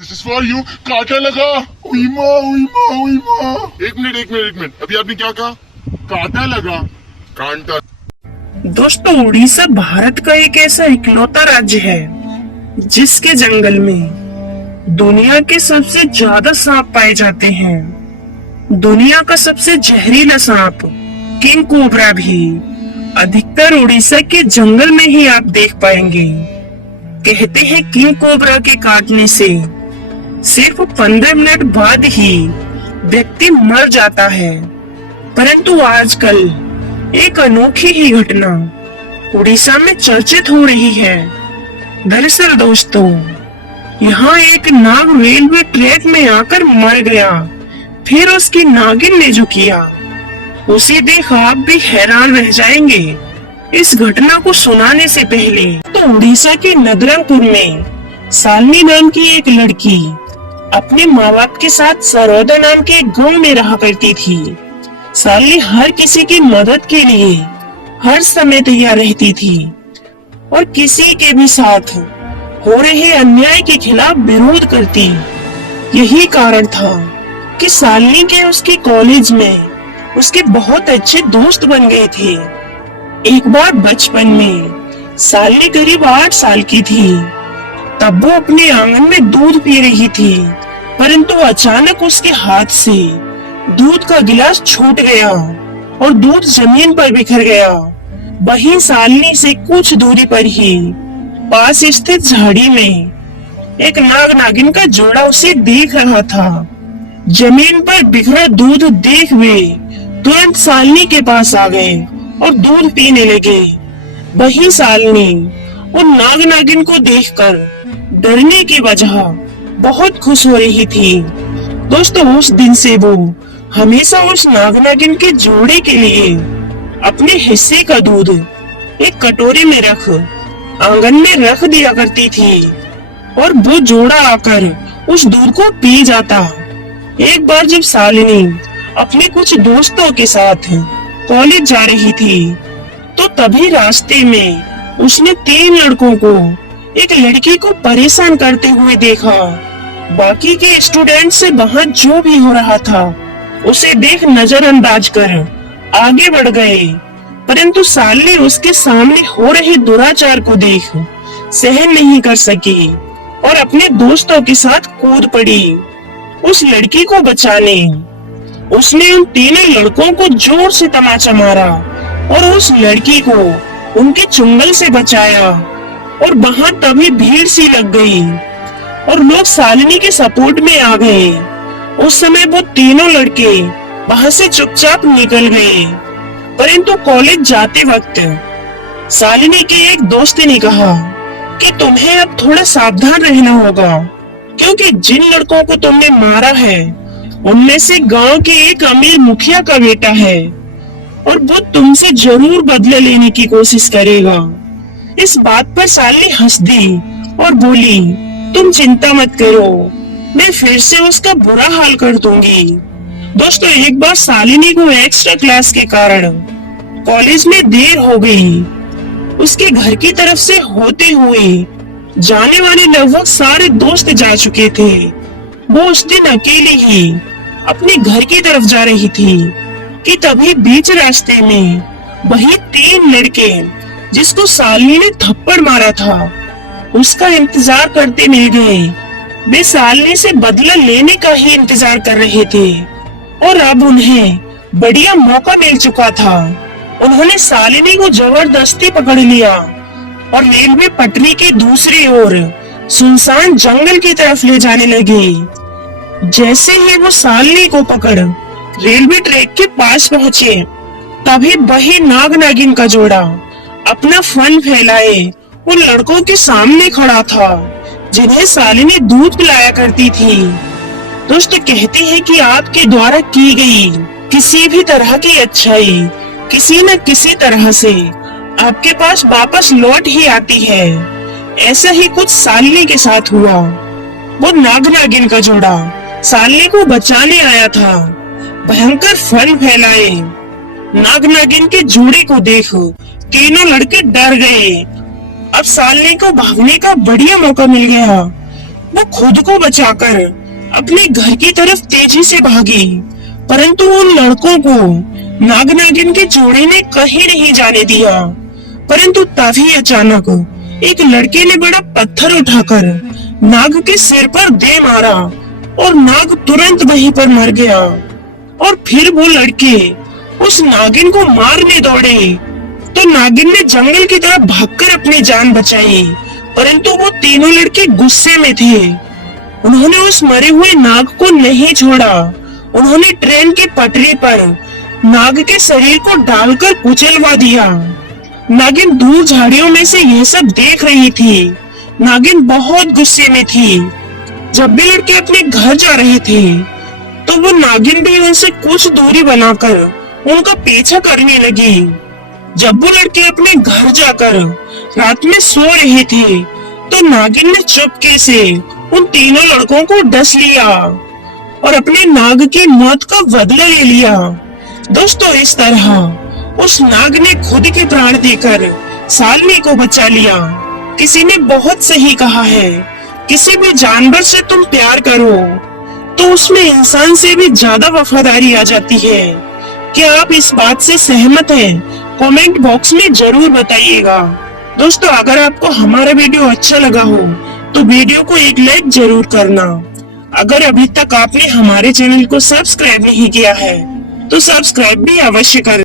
This is for you. कांटा लगा। उई माँ, उई माँ, उई माँ। एक मिनट, अभी आपने क्या कहा? कांटा लगा। कांटा। दोस्तों, उड़ीसा भारत का एक ऐसा इकलौता राज्य है जिसके जंगल में दुनिया के सबसे ज्यादा सांप पाए जाते हैं। दुनिया का सबसे जहरीला सांप किंग कोबरा भी अधिकतर उड़ीसा के जंगल में ही आप देख पाएंगे। कहते हैं किंग कोबरा के काटने से सिर्फ 15 मिनट बाद ही व्यक्ति मर जाता है। परंतु आजकल एक अनोखी ही घटना उड़ीसा में चर्चित हो रही है। दरअसल दोस्तों, यहाँ एक नाग रेलवे ट्रैक में आकर मर गया। फिर उसकी नागिन ने जो किया उसे देख आप भी हैरान रह जाएंगे। इस घटना को सुनाने से पहले तो उड़ीसा के नगरंगपुर में सालनी नाम की एक लड़की अपने माँ बाप के साथ सरोदा नाम के एक गांव में रहा करती थी। सालनी हर किसी की मदद के लिए हर समय तैयार रहती थी और किसी के भी साथ हो रहे अन्याय के खिलाफ विरोध करती। यही कारण था कि सालनी के उसके कॉलेज में उसके बहुत अच्छे दोस्त बन गए थे। एक बार बचपन में सालनी करीब 8 साल की थी। तब वो अपने आंगन में दूध पी रही थी, परंतु अचानक उसके हाथ से दूध का गिलास छूट गया और दूध जमीन पर बिखर गया। वहीं सालनी से कुछ दूरी पर ही पास स्थित झाड़ी में एक नाग नागिन का जोड़ा उसे देख रहा था। जमीन पर बिखरा दूध देख वे तुरंत सालनी के पास आ गए और दूध पीने लगे। वहीं सालनी उन नाग नागिन को देखकर डरने की वजह बहुत खुश हो रही थी। दोस्तों, उस दिन से वो हमेशा उस नाग नागिन के जोड़े के लिए अपने हिस्से का दूध एक कटोरे में रख आंगन में रख दिया करती थी और वो जोड़ा आकर उस दूध को पी जाता। एक बार जब सालिनी अपने कुछ दोस्तों के साथ कॉलेज जा रही थी तो तभी रास्ते में उसने 3 लड़कों को एक लड़की को परेशान करते हुए देखा। बाकी के स्टूडेंट से वहाँ जो भी हो रहा था उसे देख नजरअंदाज कर आगे बढ़ गए, परंतु सालनी उसके सामने हो रहे दुराचार को देख सहन नहीं कर सकी और अपने दोस्तों के साथ कूद पड़ी उस लड़की को बचाने। उसने उन 3 लड़कों को जोर से तमाचा मारा और उस लड़की को उनके चुंगल से बचाया और वहाँ तभी भीड़ सी लग गई और लोग सालिनी के सपोर्ट में आ गए। उस समय वो 3 लड़के वहाँ से चुपचाप निकल गए, परंतु कॉलेज जाते वक्त सालिनी के एक दोस्त ने कहा कि तुम्हें अब थोड़ा सावधान रहना होगा, क्योंकि जिन लड़कों को तुमने मारा है उनमें से गांव के एक अमीर मुखिया का बेटा है और वो तुमसे जरूर बदला लेने की कोशिश करेगा। इस बात पर सालनी हंस दी और बोली, तुम चिंता मत करो, मैं फिर से उसका बुरा हाल कर दूंगी। दोस्तों, एक बार सालिनी को एक्स्ट्रा क्लास के कारण कॉलेज में देर हो गई। उसके घर की तरफ से होते हुए जाने वाले लगभग सारे दोस्त जा चुके थे। वो उस दिन अकेली ही अपने घर की तरफ जा रही थी कि तभी बीच रास्ते में वही 3 लड़के जिसको सालनी ने थप्पड़ मारा था उसका इंतजार करते मिल गए। वे सालनी से बदला लेने का ही इंतजार कर रहे थे और अब उन्हें बढ़िया मौका मिल चुका था। उन्होंने सालिनी को जबरदस्ती पकड़ लिया और रेलवे पटरी के दूसरी ओर सुनसान जंगल की तरफ ले जाने लगे। जैसे ही वो सालनी को पकड़ रेलवे ट्रैक के पास पहुँचे, तभी वही नाग नागिन का जोड़ा अपना फन फैलाए उन लड़कों के सामने खड़ा था जिन्हें सालिनी दूध पिलाया करती थी। दोस्तों, कहते हैं कि आपके द्वारा की गई किसी भी तरह की अच्छाई किसी न किसी तरह से आपके पास वापस लौट ही आती है। ऐसा ही कुछ सालिनी के साथ हुआ। वो नाग नागिन का जोड़ा सालनी को बचाने आया था। भयंकर फन फैलाए नाग नागिन के जोड़े को देख तीनों लड़के डर गए। अब सालनी को भागने का बढ़िया मौका मिल गया। वो खुद को बचाकर अपने घर की तरफ तेजी से भागी, परंतु उन लड़कों को नाग नागिन के जोड़े ने कहीं नहीं जाने दिया। परंतु तभी अचानक एक लड़के ने बड़ा पत्थर उठाकर नाग के सिर पर दे मारा और नाग तुरंत वहीं पर मर गया। और फिर वो लड़के उस नागिन को मारने दौड़े तो नागिन ने जंगल की तरफ भागकर अपनी जान बचाई, परंतु वो तीनों लड़के गुस्से में थे। उन्होंने उस मरे हुए नाग को नहीं छोड़ा। उन्होंने ट्रेन की पटरी पर नाग के शरीर को डालकर कुचलवा दिया। नागिन दूर झाड़ियों में से यह सब देख रही थी। नागिन बहुत गुस्से में थी। जब भी लड़के अपने घर जा रहे थे तो वो नागिन भी उनसे कुछ दूरी बनाकर उनका पीछा करने लगी। जब वो लड़के अपने घर जाकर रात में सो रहे थे तो नागिन ने चुपके से उन तीनों लड़कों को डस लिया और अपने नाग की मौत का बदला ले लिया। दोस्तों, इस तरह उस नाग ने खुद के प्राण देकर सालनी को बचा लिया। किसी ने बहुत सही कहा है, किसी भी जानवर से तुम प्यार करो तो उसमें इंसान से भी ज्यादा वफादारी आ जाती है। क्या आप इस बात से सहमत हैं? कमेंट बॉक्स में जरूर बताइएगा। दोस्तों, अगर आपको हमारा वीडियो अच्छा लगा हो तो वीडियो को एक लाइक जरूर करना। अगर अभी तक आपने हमारे चैनल को सब्सक्राइब नहीं किया है तो सब्सक्राइब भी अवश्य करें।